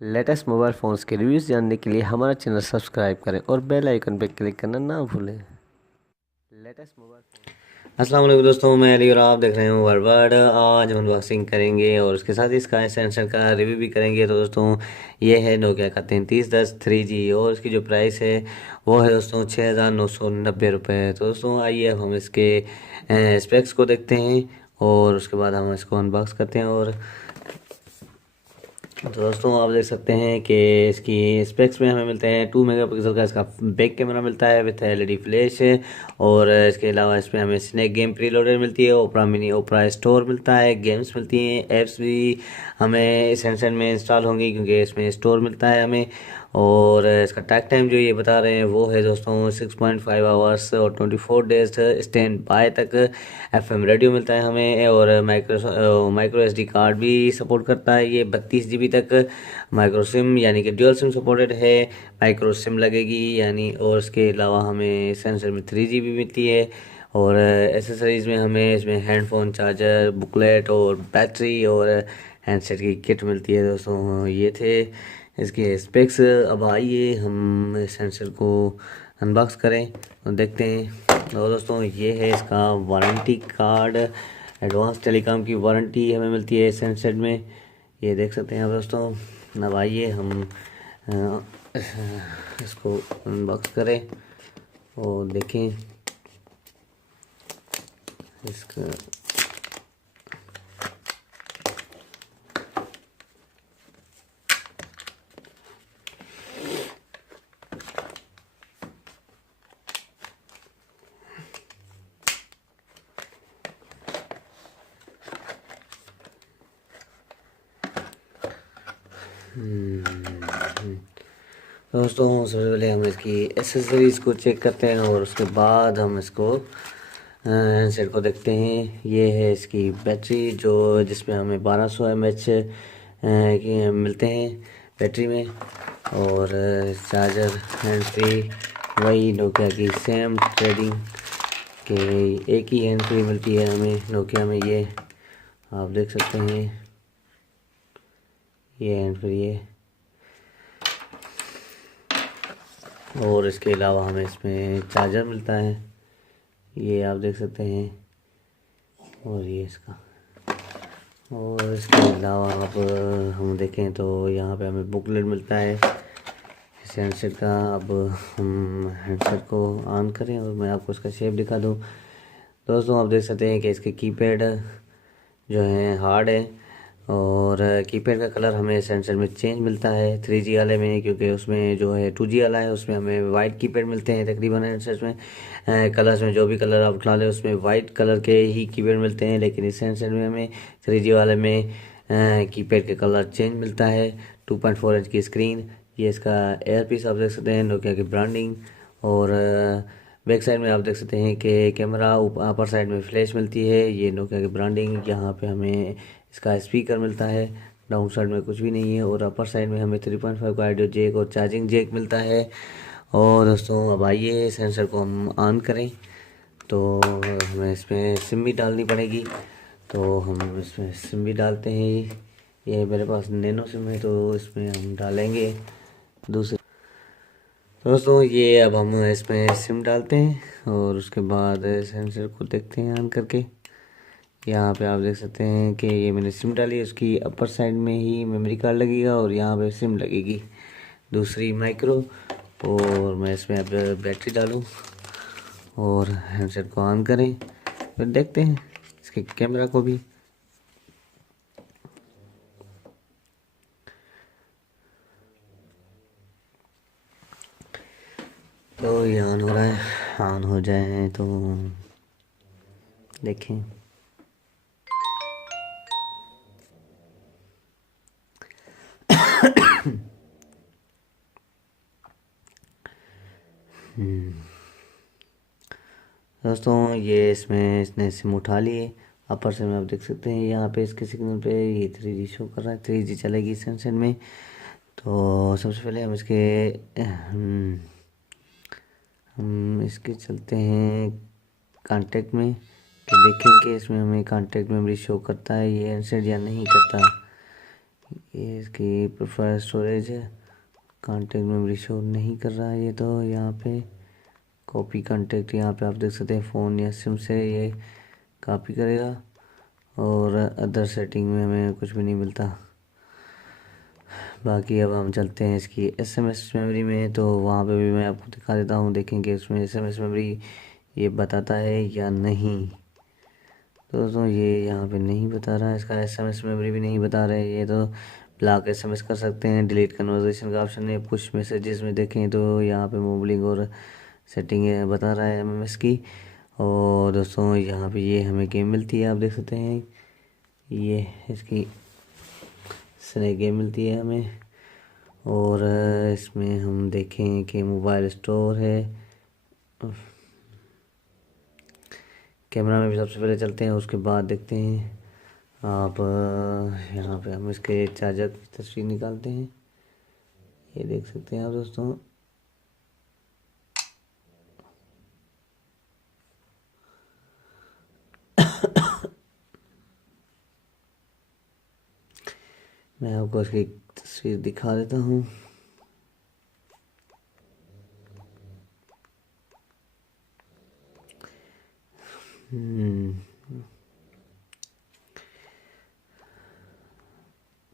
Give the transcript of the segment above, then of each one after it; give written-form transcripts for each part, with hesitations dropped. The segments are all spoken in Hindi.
लेटेस्ट मोबाइल फ़ोन्स के रिव्यूज़ जानने के लिए हमारा चैनल सब्सक्राइब करें और बेल आइकन पर क्लिक करना ना भूलें। Latest mobile phone. अस्सलाम वालेकुम दोस्तों, मैं अली और आप देख रहे हैं वर्ल्ड। आज हम अनबॉक्सिंग करेंगे और उसके साथ ही इसका एक्सटेंशन का रिव्यू भी करेंगे। तो दोस्तों ये है नोकिया का 3310 3G और इसकी जो प्राइस है वो है दोस्तों 6,990 रुपये। तो दोस्तों आइए अब हम इसके स्पेक्स को देखते हैं और उसके बाद हम इसको अनबॉक्स करते हैं। और तो दोस्तों आप देख सकते हैं कि इसकी स्पेक्स में हमें मिलते हैं 2 मेगापिक्सल का इसका बैक कैमरा मिलता है विथ एलईडी फ्लैश। और इसके अलावा इसमें हमें स्नैक गेम प्री लोडेड मिलती है, ओपरा मिनी ओपरा स्टोर मिलता है, गेम्स मिलती हैं, ऐप्स भी हमें इस हैंडसेट में इंस्टॉल होंगी क्योंकि इसमें स्टोर मिलता है हमें। और इसका टैक टाइम जो ये बता रहे हैं वो है दोस्तों 6.5 आवर्स और 24 डेज स्टैंड बाय तक। एफएम रेडियो मिलता है हमें और माइक्रो एसडी कार्ड भी सपोर्ट करता है। ये 32 GB तक माइक्रो सिम यानी कि ड्यूअल सिम सपोर्टेड है, माइक्रो सिम लगेगी यानी। और इसके अलावा हमें सेंसर में 3GB मिलती है। और एसेसरीज़ में हमें इसमें हेडफोन, चार्जर, बुकलेट और बैटरी और हैंडसेट की किट मिलती है। दोस्तों ये थे इसके स्पेक्स। अब आइए हम इस हैंडसेट को अनबॉक्स करें और देखते हैं। और दोस्तों ये है इसका वारंटी कार्ड। एडवांस टेलीकॉम की वारंटी हमें मिलती है इस हैंडसेट में, ये देख सकते हैं आप दोस्तों। अब आइए हम इसको अनबॉक्स करें और देखें इसका। दोस्तों सबसे पहले हम इसकी एसेसरीज़ को चेक करते हैं और उसके बाद हम इसको हैंडसेट को देखते हैं। ये है इसकी बैटरी जो जिसमें हमें 1200 mAh की मिलते हैं बैटरी में। और चार्जर हैंड फ्री वही नोकिया की सेम ट्रेडिंग के एक ही हैंड फ्री मिलती है हमें नोकिया में। ये आप देख सकते हैं, ये हैंड फ्री है। और इसके अलावा हमें इसमें चार्जर मिलता है, ये आप देख सकते हैं। और ये इसका, और इसके अलावा अब हम देखें तो यहाँ पे हमें बुकलेट मिलता है इस हैंडसेट का। अब हम हैंडसेट को ऑन करें और मैं आपको इसका शेप दिखा दूँ। दोस्तों आप देख सकते हैं कि इसके कीपैड जो है हार्ड है और कीपैड का कलर हमें इस हैंडसेट में चेंज मिलता है 3G वाले में, क्योंकि उसमें जो है 2G वाला है उसमें हमें वाइट कीपैड मिलते हैं तकरीबन हैंडसेट में। कलर्स में जो भी कलर आप उठा लें उसमें वाइट कलर के ही कीपैड मिलते हैं, लेकिन इस हैंडसेट में हमें 3G वाले में कीपैड के कलर चेंज मिलता है। 2.4 इंच की स्क्रीन, ये इसका एयरपीस आप देख सकते हैं नोकिया की ब्रांडिंग। और बैक साइड में आप देख सकते हैं कि कैमरा, अपर साइड में फ्लैश मिलती है, ये नोकिया की ब्रांडिंग। यहाँ पे हमें इसका स्पीकर मिलता है, डाउन साइड में कुछ भी नहीं है। और अपर साइड में हमें 3.5 का ऑडियो जैक और चार्जिंग जैक मिलता है। और दोस्तों अब आइए सेंसर को हम ऑन करें तो हमें इसमें सिम भी डालनी पड़ेगी, तो हम इसमें सिम भी डालते हैं। ये मेरे पास नैनो सिम है तो इसमें हम डालेंगे दूसरे। तो दोस्तों ये अब हम इसमें सिम डालते हैं और उसके बाद सेंसर को देखते हैं ऑन करके। यहाँ पे आप देख सकते हैं कि ये मैंने सिम डाली, उसकी अपर साइड में ही मेमोरी कार्ड लगेगा और यहाँ पे सिम लगेगी दूसरी माइक्रो। और मैं इसमें अब बैटरी डालूँ और हैंडसेट को ऑन करें, फिर देखते हैं इसके कैमरा को भी। तो ये ऑन हो रहा है, ऑन हो जाए तो देखें। दोस्तों ये इसमें इसने सिम उठा लिए, अपर से में आप देख सकते हैं यहाँ पे इसके सिग्नल पे ये 3G शो कर रहा है, 3G चलेगी इस हैंडसेट में। तो सबसे पहले हम इसके चलते हैं कांटेक्ट में कि देखें कि इसमें हमें कांटेक्ट मेमोरी शो करता है ये हैंडसेट या नहीं करता। ये इसकी प्रेफर्ड स्टोरेज है। कॉन्टेक्ट मेमोरी शो नहीं कर रहा है ये, तो यहाँ पे कॉपी कॉन्टेक्ट, यहाँ पे आप देख सकते हैं फ़ोन या सिम से ये कॉपी करेगा। और अदर सेटिंग में हमें कुछ भी नहीं मिलता। बाकी अब हम चलते हैं इसकी एसएमएस मेमोरी में, तो वहाँ पे भी मैं आपको दिखा देता हूँ, देखेंगे इसमें एसएमएस मेमोरी ये बताता है या नहीं। तो दोस्तों ये यहाँ पे नहीं बता रहा है, इसका एसएमएस मेमोरी भी नहीं बता रहा है ये। तो ब्लॉक एसएमएस कर सकते हैं, डिलीट कन्वर्सेशन का ऑप्शन है, पुश मैसेजेस में देखें तो यहाँ पे मोबलिंग और सेटिंग बता रहा है एमएमएस की। और दोस्तों यहाँ पे ये हमें गेम मिलती है, आप देख सकते हैं ये इसकी स्नैक गेम मिलती है हमें। और इसमें हम देखें कि मोबाइल स्टोर है। कैमरा में भी सबसे पहले चलते हैं, उसके बाद देखते हैं। आप यहाँ पे हम इसके चार्जर की तस्वीर निकालते हैं, ये देख सकते हैं आप दोस्तों। मैं आपको इसकी तस्वीर दिखा देता हूँ।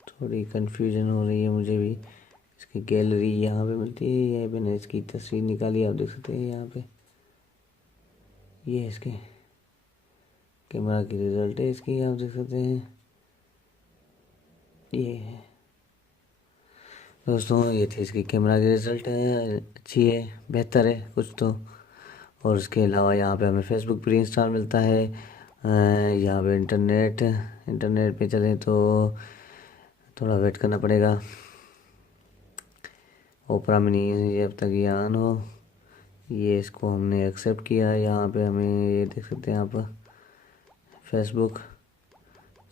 थोड़ी कंफ्यूजन हो रही है मुझे भी। इसकी गैलरी यहाँ पे मिलती है, ये मैंने इसकी तस्वीर निकाली, आप देख सकते हैं यहाँ पे। ये इसके कैमरा की रिजल्ट है इसकी, आप देख सकते हैं ये है दोस्तों। ये थी इसकी कैमरा की रिजल्ट है, अच्छी है, बेहतर है कुछ तो। और उसके अलावा यहाँ पे हमें फेसबुक प्री इंस्टॉल मिलता है। यहाँ पे इंटरनेट पे चलें तो थोड़ा वेट करना पड़ेगा, ओपरा में नहीं है जब तक ये ऑन हो। ये इसको हमने एक्सेप्ट किया। यहाँ पे हमें ये देख सकते हैं आप, फेसबुक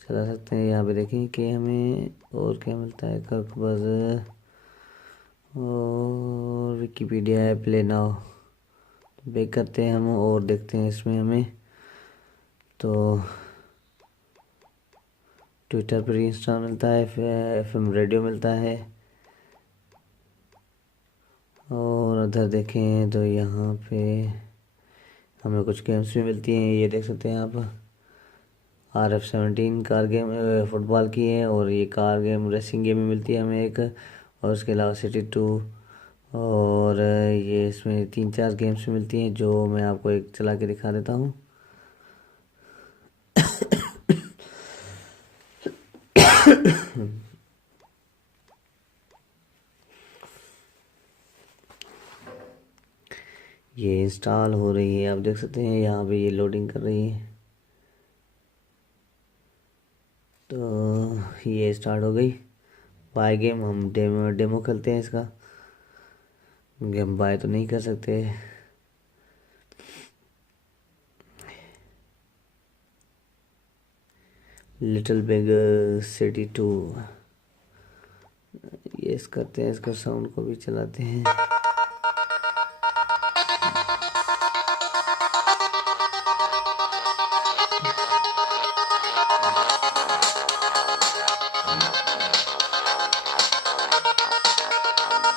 चला सकते हैं। यहाँ पे देखें कि हमें और क्या मिलता है, कर्कबज और विकीपीडिया है, प्ले नाउ। बैक करते हैं हम और देखते हैं इसमें हमें तो ट्विटर पर इंस्टॉल मिलता है, एफएम रेडियो मिलता है। और उधर देखें तो यहाँ पे हमें कुछ गेम्स भी मिलती हैं, ये देख सकते हैं आप। RF-17 कार गेम फुटबॉल की है, और ये कार गेम रेसिंग गेम में मिलती है हमें एक। और उसके अलावा सिटी 2, और ये इसमें 3-4 गेम्स भी मिलती हैं, जो मैं आपको एक चला के दिखा देता हूँ। ये इंस्टॉल हो रही है, आप देख सकते हैं यहाँ पे ये लोडिंग कर रही है। तो ये स्टार्ट हो गई बाय गेम। हम डेमो खेलते हैं इसका, गेम बाय तो नहीं कर सकते। लिटिल बिग सिटी 2 ये करते हैं, इसका साउंड को भी चलाते हैं।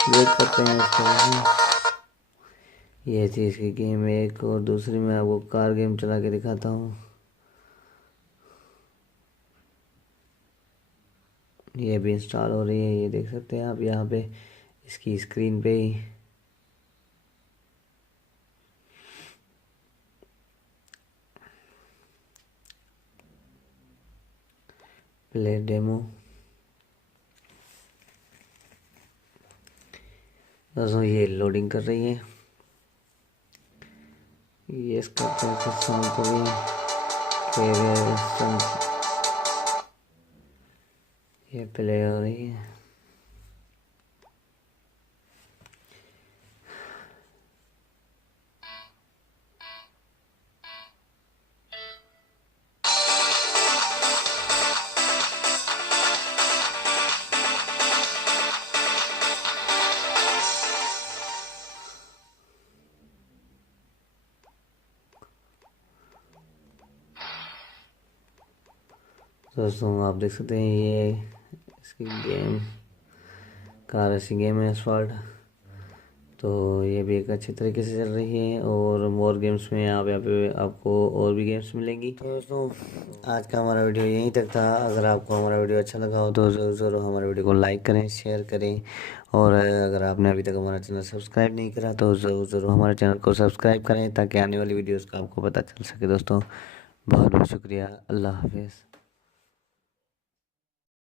वेट करते हैं इसको। ये थी इसकी गेम एक, और दूसरी में आपको कार गेम चला के दिखाता हूँ। ये भी इंस्टॉल हो रही है, ये देख सकते हैं आप यहाँ पे इसकी स्क्रीन पे ही। प्ले डेमो दोस्तों, ये लोडिंग कर रही है। ये करते हैं फिर साउंड को भी, फिर ये प्ले हो रही है। दोस्तों आप देख सकते हैं ये इसकी गेम कार ऐसी गेम है असफाल्ट। तो ये भी एक अच्छी तरीके से चल रही है और मोर गेम्स में आप यहाँ पे आपको और भी गेम्स मिलेंगी। तो दोस्तों आज का हमारा वीडियो यहीं तक था। अगर आपको हमारा वीडियो अच्छा लगा हो तो ज़रूर हमारे वीडियो को लाइक करें, शेयर करें और अगर आपने अभी तक हमारा चैनल सब्सक्राइब नहीं करा तो ज़रूर हमारे चैनल को सब्सक्राइब करें ताकि आने वाली वीडियोज़ का आपको पता चल सके। दोस्तों बहुत बहुत शुक्रिया। अल्लाह हाफिज़।